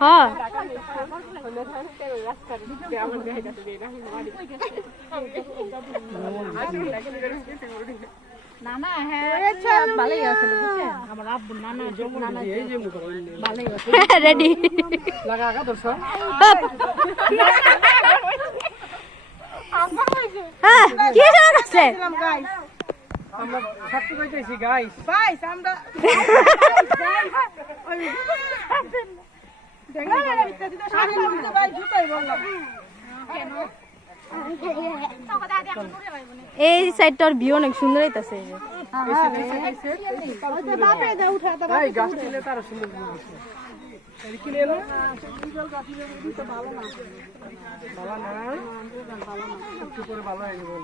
হ্যাঁ নানা হ্যাঁ ভালোই আছে বুঝছেন আমার আব্বু নানা নানা ভালোই আছে রেডি লাগা আগা দর্শক হ্যাঁ কি করছে আমরা ছাত্র কইতেছি গাইস আমরা এই সাইডটার ভিউ অনেক সুন্দর হইতাছে ভাই গাছ ছিলে তার সুন্দর লাগছে এই কি নেলো ভালো না একটু করে ভালো হয়ে যাবে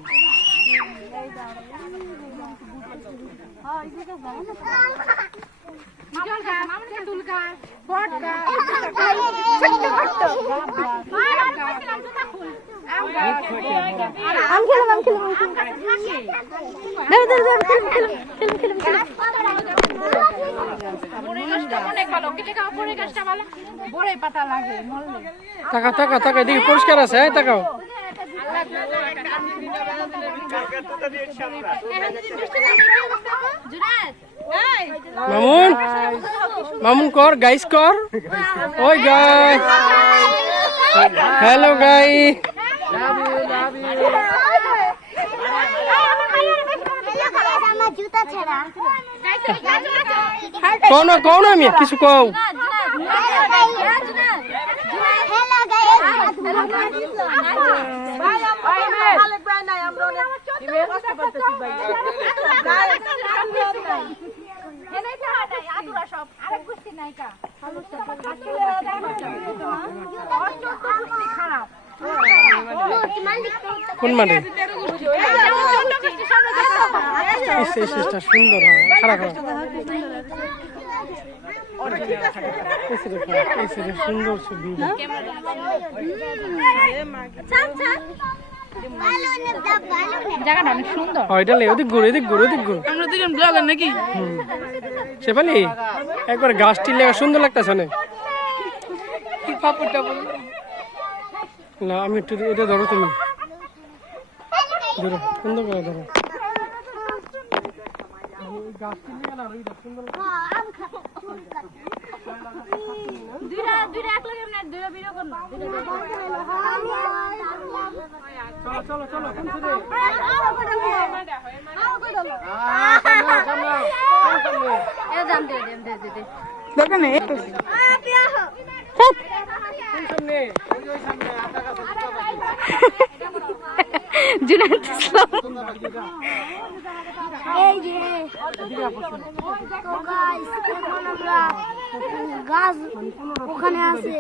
টাকা টাকা টাকা দেখি পরিষ্কার আছে তাকাও মামুন মামুন কর গাইস কর ওই গাইস হ্যালো গাইস কোন কোন আমি কিছু কও কোন মানে সুন্দর খারাপ সুন্দর জায়গাটা অনেক সুন্দর ওদিক ঘুরো এদিক ঘুরো এদিক ঘুরো আমরা দুজন ব্লগার নাকি সেপালি একবার গাছটি লেখা সুন্দর লাগতেছে না না আমি একটু এটা ধরো তুমি ধরো সুন্দর করে ধরো গাছটি লেখা না সুন্দর চলো চলো গাছ ওখানে আছে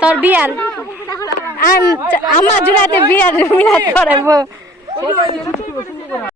তোর বিয়ার আমার জুড়াতে বিয়ার মিলাদ করাবো